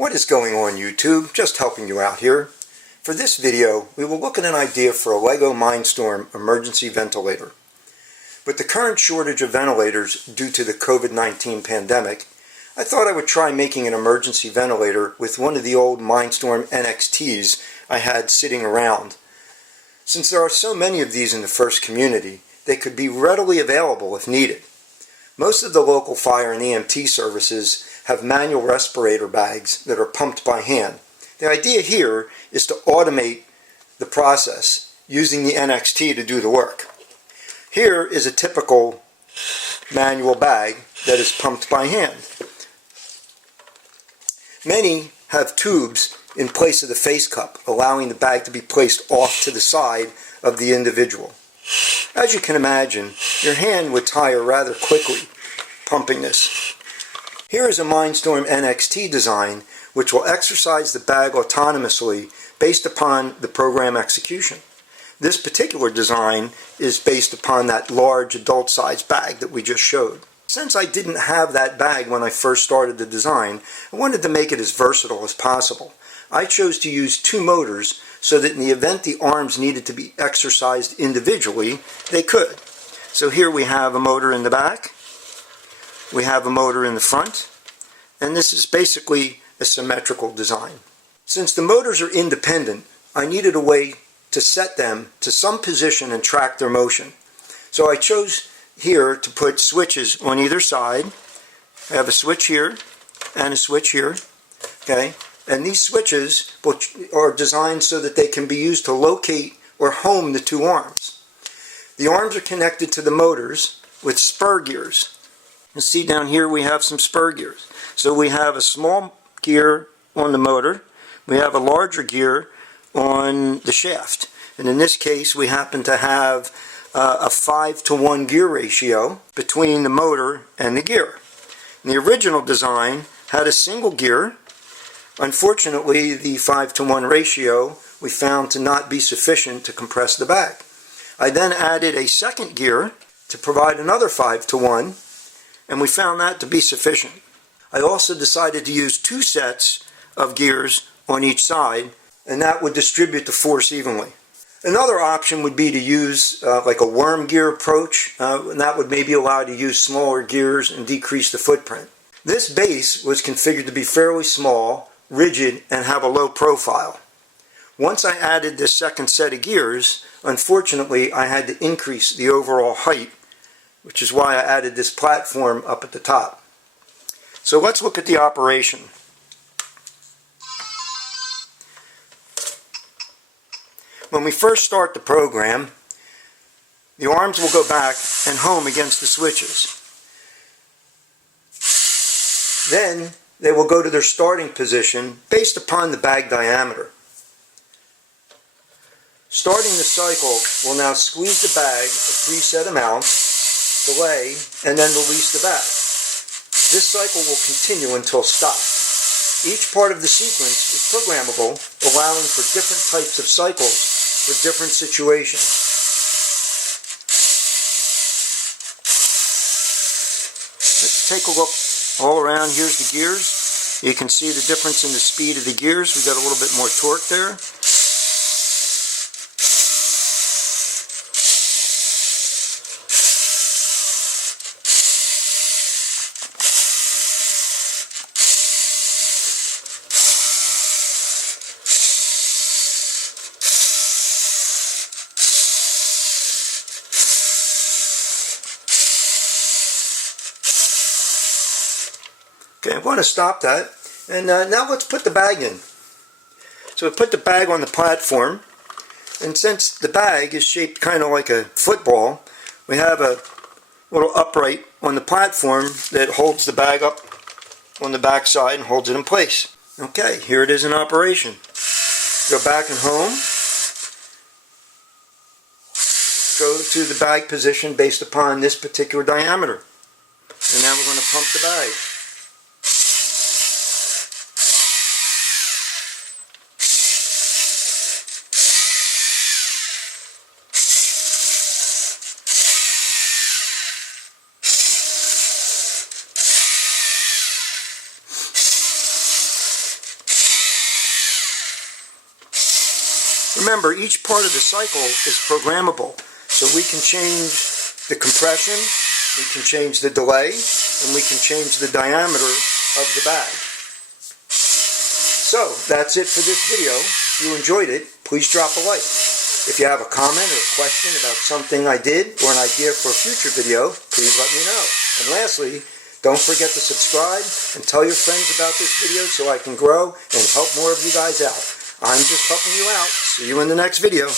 What is going on, YouTube? Just helping you out here. For this video, we will look at an idea for a LEGO Mindstorm Emergency Ventilator. With the current shortage of ventilators due to the COVID-19 pandemic, I thought I would try making an emergency ventilator with one of the old Mindstorm NXTs I had sitting around. Since there are so many of these in the first community, they could be readily available if needed. Most of the local fire and EMT services have manual respirator bags that are pumped by hand. The idea here is to automate the process using the NXT to do the work. Here is a typical manual bag that is pumped by hand. Many have tubes in place of the face cup, allowing the bag to be placed off to the side of the individual. As you can imagine, your hand would tire rather quickly pumping this. Here is a Mindstorm NXT design which will exercise the bag autonomously based upon the program execution. This particular design is based upon that large adult size bag that we just showed. Since I didn't have that bag when I first started the design, I wanted to make it as versatile as possible. I chose to use two motors so that in the event the arms needed to be exercised individually, they could. So here we have a motor in the back, we have a motor in the front, and this is basically a symmetrical design. Since the motors are independent, I needed a way to set them to some position and track their motion. So I chose here to put switches on either side. I have a switch here and a switch here. Okay, and these switches are designed so that they can be used to locate or home the two arms. The arms are connected to the motors with spur gears. You see down here we have some spur gears. So we have a small gear on the motor, we have a larger gear on the shaft, and in this case we happen to have a 5-to-1 gear ratio between the motor and the gear. And the original design had a single gear. Unfortunately, the 5-to-1 ratio we found to not be sufficient to compress the bag. I then added a second gear to provide another 5-to-1, and we found that to be sufficient. I also decided to use two sets of gears on each side, and that would distribute the force evenly. Another option would be to use like a worm gear approach, and that would maybe allow you to use smaller gears and decrease the footprint. This base was configured to be fairly small, rigid, and have a low profile. Once I added this second set of gears, unfortunately I had to increase the overall height, which is why I added this platform up at the top. So let's look at the operation. When we first start the program, the arms will go back and home against the switches. Then they will go to their starting position based upon the bag diameter. Starting the cycle will now squeeze the bag a preset amount, delay, and then release the bag. This cycle will continue until stopped. Each part of the sequence is programmable, allowing for different types of cycles for different situations. Let's take a look all around. Here's the gears. You can see the difference in the speed of the gears. We've got a little bit more torque there. Okay, I'm going to stop that, and now let's put the bag in. So we put the bag on the platform, and since the bag is shaped kind of like a football, we have a little upright on the platform that holds the bag up on the back side and holds it in place. Okay, here it is in operation. Go back and home. Go to the bag position based upon this particular diameter. And now we're going to pump the bag. Remember, each part of the cycle is programmable, so we can change the compression, we can change the delay, and we can change the diameter of the bag. So, that's it for this video. If you enjoyed it, please drop a like. If you have a comment or a question about something I did or an idea for a future video, please let me know. And lastly, don't forget to subscribe and tell your friends about this video so I can grow and help more of you guys out. I'm just helping you out. See you in the next video.